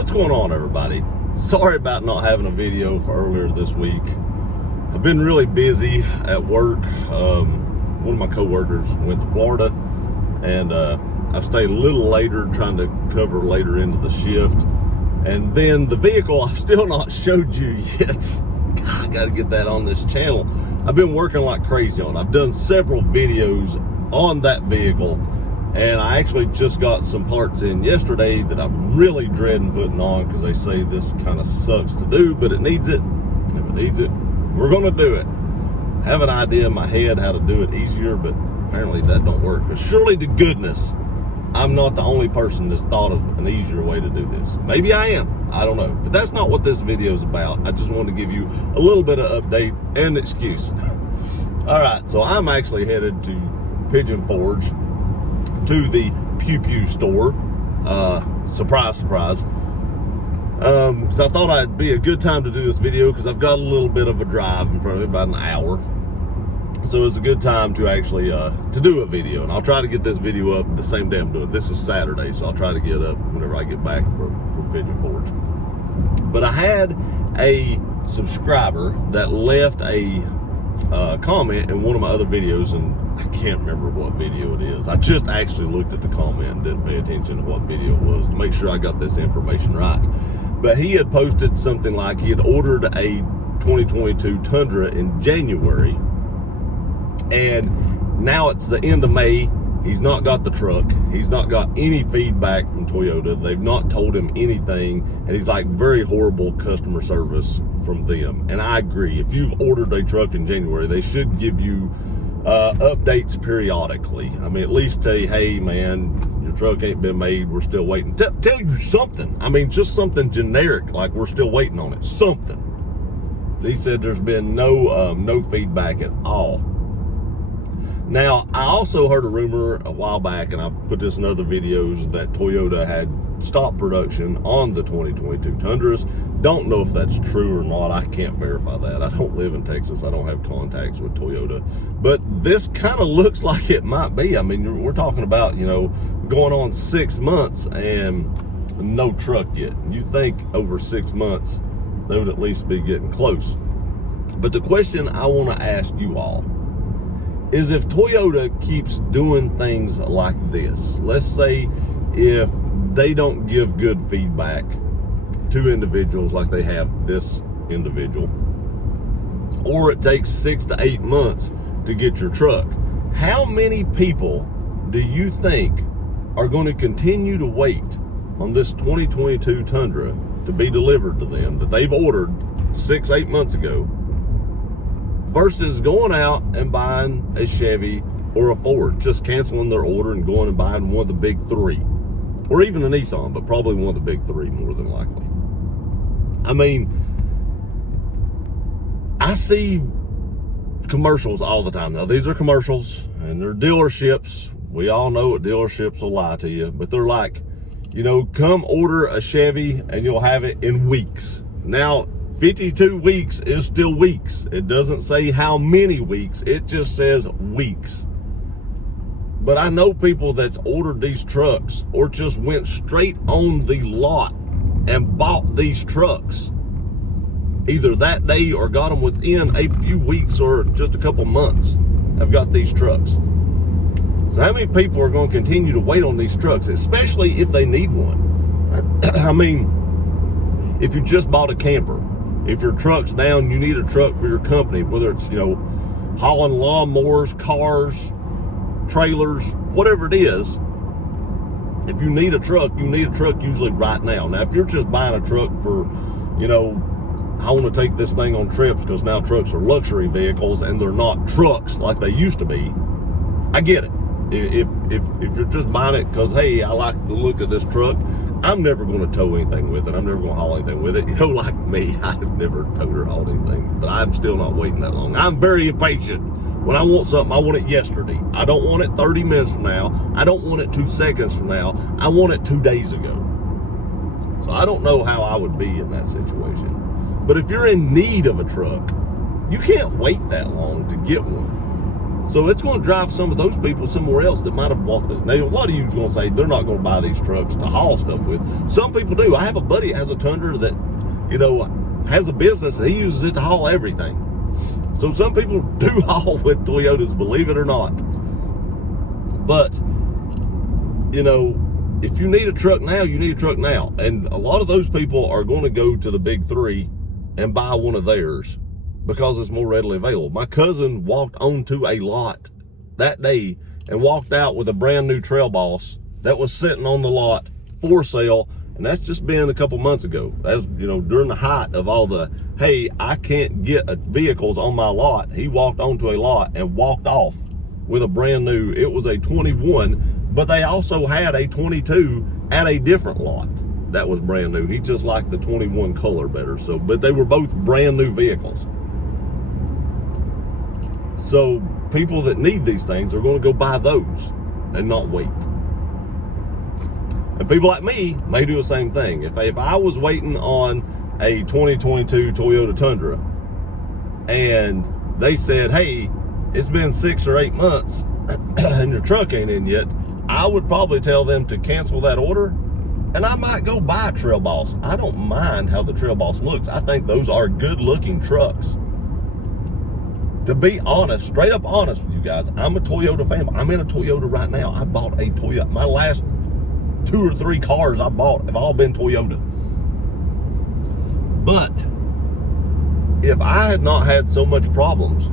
What's going on, everybody? Sorry about not having a video for earlier this week. I've been really busy at work. One of my co-workers went to Florida, and I've stayed a little later trying to cover later into the shift. And then the vehicle I've still not showed you yet. God, I gotta get that on this channel. I've been working like crazy on it. I've done several videos on that vehicle, and I actually just got some parts in yesterday that I'm really dreading putting on because they say this kind of sucks to do, but it needs it. If it needs it, we're gonna do it. I have an idea in my head how to do it easier, but apparently that don't work. Because surely to goodness, I'm not the only person that's thought of an easier way to do this. Maybe I am, I don't know. But that's not what this video is about. I just wanted to give you a little bit of update and excuse. All right, so I'm actually headed to Pigeon Forge, to the Pew Pew store. Surprise, surprise. So I thought it'd be a good time to do this video because I've got a little bit of a drive in front of me, about an hour. So it's a good time to actually to do a video, and I'll try to get this video up the same day I'm doing it. This is Saturday, so I'll try to get up whenever I get back from Pigeon Forge. But I had a subscriber that left a comment in one of my other videos, and I can't remember what video it is. I just actually looked at the comment and didn't pay attention to what video it was to make sure I got this information right. But he had posted something like he had ordered a 2022 Tundra in January, and now it's the end of May. He's not got the truck. He's not got any feedback from Toyota. They've not told him anything, and he's like, very horrible customer service from them. And I agree. If you've ordered a truck in January, they should give you updates periodically. I mean, at least say, hey man, your truck ain't been made, we're still waiting. Tell you something. I mean, just something generic, like we're still waiting on it, something. He said there's been no feedback at all. Now, I also heard a rumor a while back, and I've put this in other videos, that Toyota had stopped production on the 2022 Tundras. Don't know if that's true or not. I can't verify that. I don't live in Texas. I don't have contacts with Toyota. But this kind of looks like it might be. I mean, we're talking about, you know, going on 6 months and no truck yet. You think over 6 months, they would at least be getting close. But the question I want to ask you all is, if Toyota keeps doing things like this, let's say if they don't give good feedback to individuals like they have this individual, or it takes 6 to 8 months to get your truck, how many people do you think are going to continue to wait on this 2022 Tundra to be delivered to them that they've ordered 6, 8 months ago, versus going out and buying a Chevy or a Ford, just canceling their order and going and buying one of the big three, or even a Nissan, but probably one of the big three more than likely? I mean, I see commercials all the time. Now, these are commercials and they're dealerships. We all know what dealerships will lie to you, but they're like, you know, come order a Chevy and you'll have it in weeks. Now, 52 weeks is still weeks. It doesn't say how many weeks, it just says weeks. But I know people that's ordered these trucks or just went straight on the lot and bought these trucks either that day or got them within a few weeks or just a couple months. Have got these trucks. So how many people are going to continue to wait on these trucks, especially if they need one? I mean, if you just bought a camper, if your truck's down, you need a truck for your company, whether it's, you know, hauling lawnmowers, cars, trailers, whatever it is. If you need a truck, you need a truck usually right now. Now, if you're just buying a truck for, you know, I want to take this thing on trips because now trucks are luxury vehicles and they're not trucks like they used to be, I get it. If you're just buying it because, hey, I like the look of this truck, I'm never going to tow anything with it. I'm never going to haul anything with it. You know, like me, I've never towed or hauled anything, but I'm still not waiting that long. I'm very impatient. When I want something, I want it yesterday. I don't want it 30 minutes from now. I don't want it 2 seconds from now. I want it 2 days ago. So I don't know how I would be in that situation. But if you're in need of a truck, you can't wait that long to get one. So it's going to drive some of those people somewhere else that might have bought them. Now, a lot of you is going to say they're not going to buy these trucks to haul stuff with. Some people do. I have a buddy that has a Tundra that, you know, has a business and he uses it to haul everything. So some people do haul with Toyotas, believe it or not. But, you know, if you need a truck now, you need a truck now. And a lot of those people are going to go to the big three and buy one of theirs because it's more readily available. My cousin walked onto a lot that day and walked out with a brand new Trail Boss that was sitting on the lot for sale. And that's just been a couple months ago. That's, you know, during the height of all the, hey, I can't get vehicles on my lot. He walked onto a lot and walked off with a brand new, it was a 21, but they also had a 22 at a different lot that was brand new. He just liked the 21 color better. So, but they were both brand new vehicles. So people that need these things are going to go buy those and not wait. And people like me may do the same thing. If I was waiting on a 2022 Toyota Tundra and they said, hey, it's been 6 or 8 months and your truck ain't in yet, I would probably tell them to cancel that order, and I might go buy a Trail Boss. I don't mind how the Trail Boss looks. I think those are good looking trucks. To be honest, straight up honest with you guys, I'm a Toyota fan. I'm in a Toyota right now. I bought a Toyota. My last 2 or 3 cars I bought have all been Toyota. But if I had not had so much problems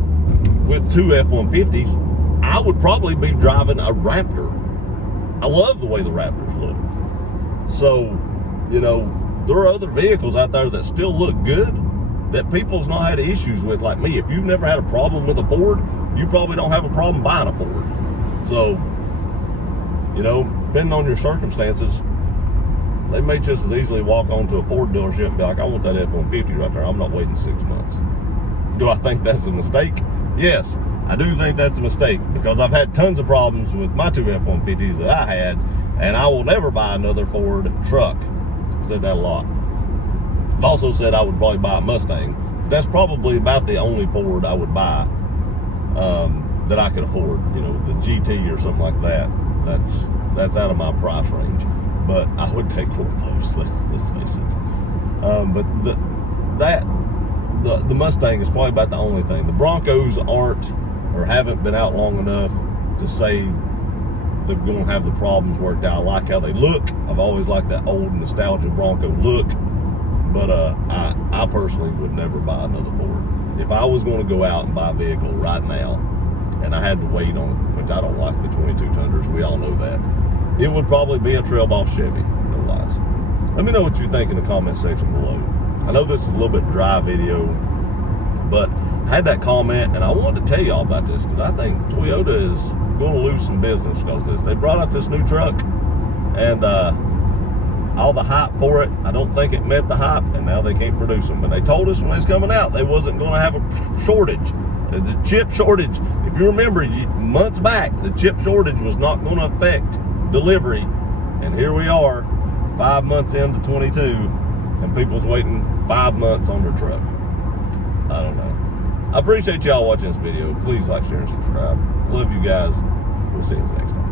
with 2 F-150s, I would probably be driving a Raptor. I love the way the Raptors look. So, you know, there are other vehicles out there that still look good that people's not had issues with like me. If you've never had a problem with a Ford, you probably don't have a problem buying a Ford. So, you know, depending on your circumstances, they may just as easily walk onto a Ford dealership and be like, I want that F-150 right there. I'm not waiting 6 months. Do I think that's a mistake? Yes, I do think that's a mistake, because I've had tons of problems with my 2 F-150s that I had, and I will never buy another Ford truck. I've said that a lot. I've also said I would probably buy a Mustang, but that's probably about the only Ford I would buy that I could afford. You know, the GT or something like that. That's out of my price range, but I would take one of those. Let's face it. But the Mustang is probably about the only thing. The Broncos aren't or haven't been out long enough to say they're going to have the problems worked out. I like how they look. I've always liked that old nostalgia Bronco look, but I personally would never buy another Ford. If I was going to go out and buy a vehicle right now and I had to wait on it, which I don't like the 22 Tundras, we all know that, it would probably be a Trail Boss Chevy, no lies. Let me know what you think in the comment section below. I know this is a little bit dry video, but I had that comment and I wanted to tell y'all about this because I think Toyota is going to lose some business because of this. They brought out this new truck and all the hype for it, I don't think it met the hype, and now they can't produce them. And they told us when it's coming out they wasn't going to have a shortage. The chip shortage, if you remember months back, the chip shortage was not going to affect delivery. And here we are 5 months into 22 and people's waiting 5 months on their truck. I don't know. I appreciate y'all watching this video. Please like, share, and subscribe. Love you guys. We'll see you next time.